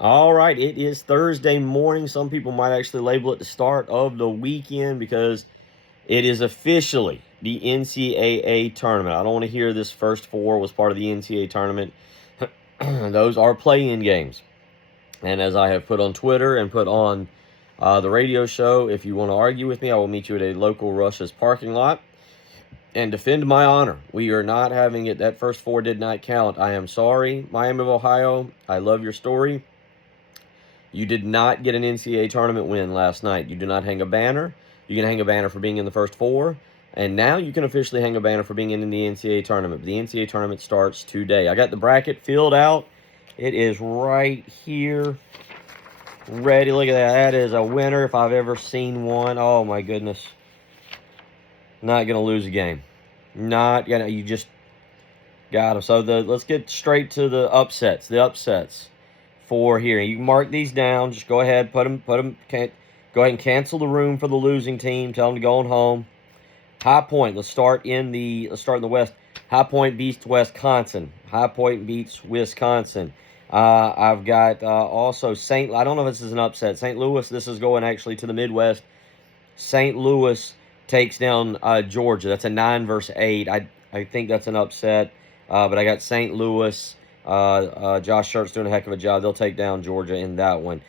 All right, it is Thursday morning. Some people might actually label it the start of the weekend because it is officially the NCAA tournament. I don't want to hear this first four was part of the NCAA tournament. Those are play-in games. And as I have put on Twitter and put on the radio show, if you want to argue with me, I will meet you at a local Rush's parking lot and defend my honor. We are not having it. That first four did not count. I am sorry, Miami of Ohio. I love your story. You did not get an NCAA tournament win last night. You do not hang a banner. You can hang a banner for being in the first four. And now you can officially hang a banner for being in the NCAA tournament. The NCAA tournament starts today. I got the bracket filled out. It is right here. Ready. Look at that. That is a winner if I've ever seen one. Oh, my goodness. Not going to lose a game. Not going to. You just got them. So let's get straight to the upsets. The upsets for here. You can mark these down. Just go ahead, put them. Go ahead and cancel the room for the losing team. Tell them to go on home. High Point. Let's start in the West. High Point beats Wisconsin. High Point beats Wisconsin. I've got also I don't know if this is an upset. St. Louis. This is going actually to the Midwest. St. Louis takes down Georgia. That's a 9-8. I think that's an upset. But I got St. Louis. Josh Schert's doing a heck of a job. They'll take down Georgia in that one.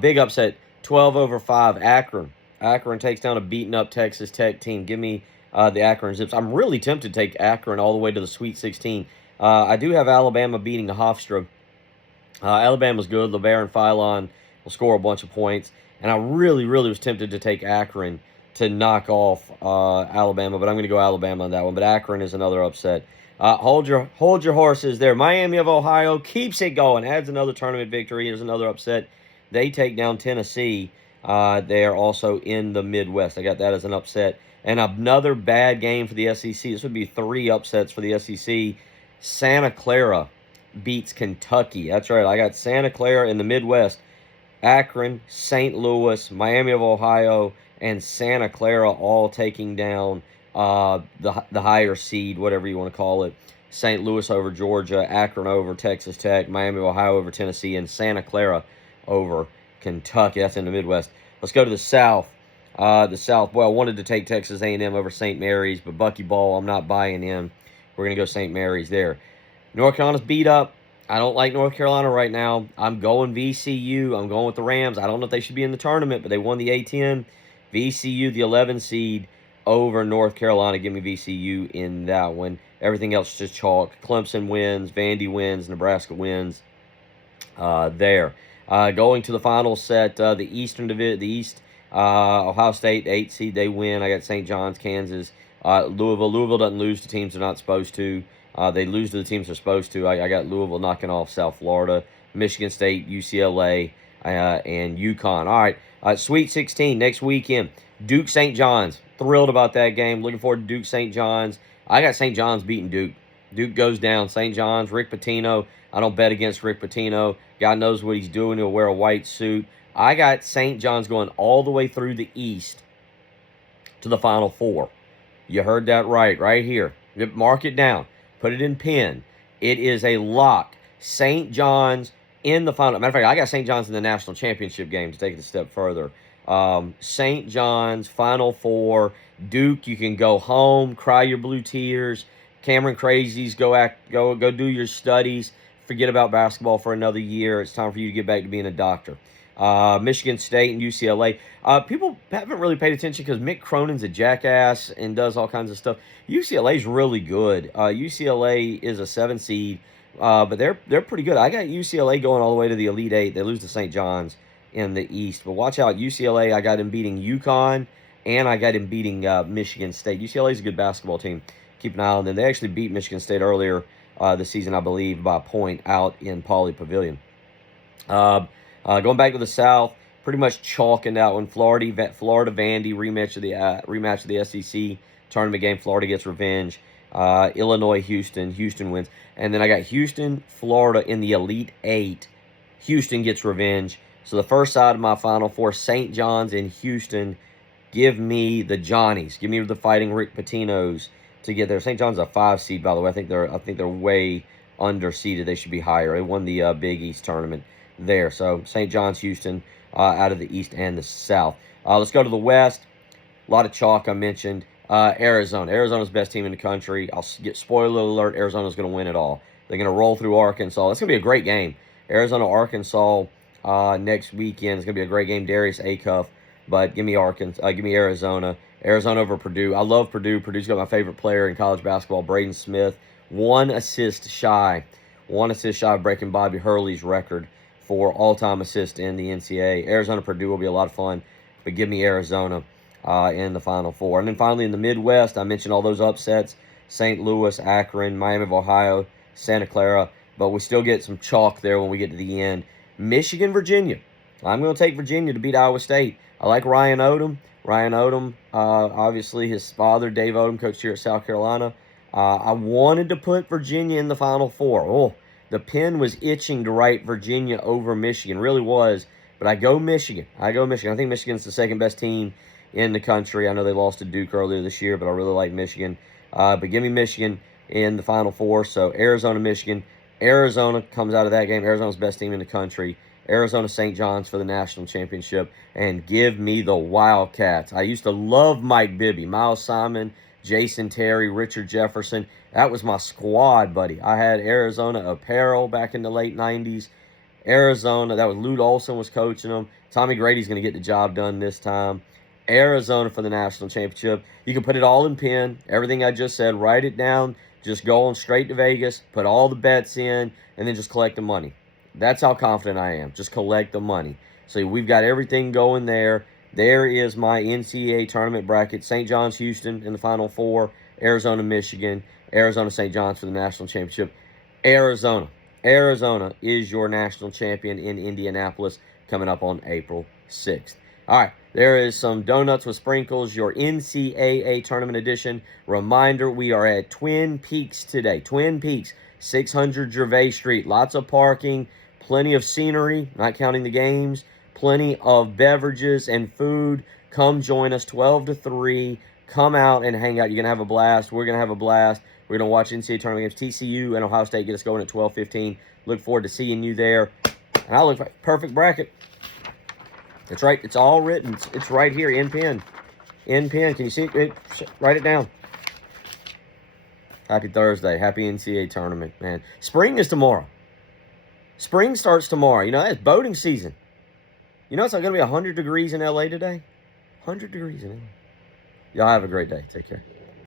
Big upset, 12-5, Akron. Akron takes down a beaten-up Texas Tech team. Give me the Akron Zips. I'm really tempted to take Akron all the way to the Sweet 16. I do have Alabama beating the Hofstra. Alabama's good. LeVar and Philon will score a bunch of points. And I really, really was tempted to take Akron to knock off Alabama, but I'm going to go Alabama on that one. But Akron is another upset. Hold your horses there. Miami of Ohio keeps it going. Adds another tournament victory. Here's another upset. They take down Tennessee. They are also in the Midwest. I got that as an upset. And another bad game for the SEC. This would be 3 upsets for the SEC. Santa Clara beats Kentucky. That's right. I got Santa Clara in the Midwest. Akron, St. Louis, Miami of Ohio, and Santa Clara all taking down the higher seed, whatever you want to call it. St. Louis over Georgia, Akron over Texas Tech, Miami of Ohio over Tennessee, and Santa Clara over Kentucky. That's in the Midwest. Let's go to the South. The South, well, I wanted to take Texas A&M over St. Mary's, but Bucky Ball, I'm not buying in. We're going to go St. Mary's there. North Carolina's beat up. I don't like North Carolina right now. I'm going VCU. I'm going with the Rams. I don't know if they should be in the tournament, but they won the A-10. VCU, the 11 seed, over North Carolina. Give me VCU in that one. Everything else just chalk. Clemson wins. Vandy wins. Nebraska wins there. Going to the final set, the Eastern Division, the East, Ohio State, 8 seed, they win. I got St. John's, Kansas. Louisville doesn't lose to teams they're not supposed to. They lose to the teams they're supposed to. I got Louisville knocking off South Florida, Michigan State, UCLA, and UConn. All right, Sweet 16 next weekend. Duke St. John's. Thrilled about that game. Looking forward to Duke St. John's. I got St. John's beating Duke. Duke goes down. St. John's, Rick Pitino. I don't bet against Rick Pitino. God knows what he's doing. He'll wear a white suit. I got St. John's going all the way through the East to the Final Four. You heard that right here. Mark it down. Put it in pen. It is a lock. St. John's in the final. Matter of fact, I got St. John's in the national championship game to take it a step further. St. John's, Final Four. Duke, you can go home, cry your blue tears. Cameron Crazies, go do your studies. Forget about basketball for another year. It's time for you to get back to being a doctor. Michigan State and UCLA. People haven't really paid attention because Mick Cronin's a jackass and does all kinds of stuff. UCLA's really good. UCLA is a 7 seed, but they're pretty good. I got UCLA going all the way to the Elite 8. They lose to St. John's in the East. But watch out, UCLA, I got him beating UConn, and I got him beating Michigan State. UCLA's a good basketball team. Keep an eye on them. They actually beat Michigan State earlier this season, I believe, by a point out in Pauley Pavilion. Going back to the South, pretty much chalking that one. Florida Vandy rematch of the SEC tournament game. Florida gets revenge. Illinois Houston wins, and then I got Houston Florida in the Elite 8. Houston gets revenge. So the first side of my Final Four, St. John's and Houston. Give me the Johnnies. Give me the Fighting Rick Pitinos to get there. St. John's a 5 seed, by the way. I think they're way underseeded. They should be higher. They won the Big East tournament. there. So St. John's, Houston, out of the East and the South. Let's go to the West. A lot of chalk, I mentioned. Arizona. Arizona's best team in the country. I'll get spoiler alert. Arizona's going to win it all. They're going to roll through Arkansas. It's going to be a great game. Arizona, Arkansas next weekend. It's going to be a great game. Darius Acuff. But give me Arkansas. Give me Arizona. Arizona over Purdue. I love Purdue. Purdue's got my favorite player in college basketball, Braden Smith. One assist shy of breaking Bobby Hurley's record for all-time assists in the NCAA. Arizona, Purdue will be a lot of fun. But give me Arizona in the Final Four. And then finally in the Midwest, I mentioned all those upsets. St. Louis, Akron, Miami of Ohio, Santa Clara. But we still get some chalk there when we get to the end. Michigan, Virginia. I'm going to take Virginia to beat Iowa State. I like Ryan Odom. Obviously his father, Dave Odom, coached here at South Carolina. I wanted to put Virginia in the Final Four. Oh, the pen was itching to write Virginia over Michigan. Really was. But I go Michigan. I think Michigan's the second best team in the country. I know they lost to Duke earlier this year, but I really like Michigan. But give me Michigan in the Final Four. So Arizona, Michigan. Arizona comes out of that game. Arizona's best team in the country. Arizona St. John's for the national championship. And give me the Wildcats. I used to love Mike Bibby, Miles Simon, Jason Terry, Richard Jefferson. That was my squad, buddy. I had Arizona apparel back in the late 90s. Arizona, that was Lute Olson was coaching them. Tommy Grady's going to get the job done this time. Arizona for the national championship. You can put it all in pen. Everything I just said, write it down. Just go on straight to Vegas, put all the bets in, and then just collect the money. That's how confident I am. Just collect the money. So we've got everything going there. There is my NCAA tournament bracket. St. John's, Houston in the Final Four. Arizona, Michigan. Arizona, St. John's for the national championship. Arizona is your national champion in Indianapolis coming up on April 6th. All right, there is some Donuts with Sprinkles, your NCAA Tournament edition. Reminder, we are at Twin Peaks today. Twin Peaks, 600 Gervais Street. Lots of parking, plenty of scenery, not counting the games, plenty of beverages and food. Come join us, 12 to 3. Come out and hang out. You're going to have a blast. We're going to have a blast. We're going to watch NCAA Tournament games. TCU and Ohio State get us going at 12:15. Look forward to seeing you there. And I look for perfect bracket. That's right. It's all written. It's right here in pen. In pen. Can you see it? Write it down. Happy Thursday. Happy NCAA Tournament, man. Spring is tomorrow. Spring starts tomorrow. You know, it's boating season. You know, it's not going to be 100 degrees in LA today. 100 degrees in LA. Y'all have a great day. Take care.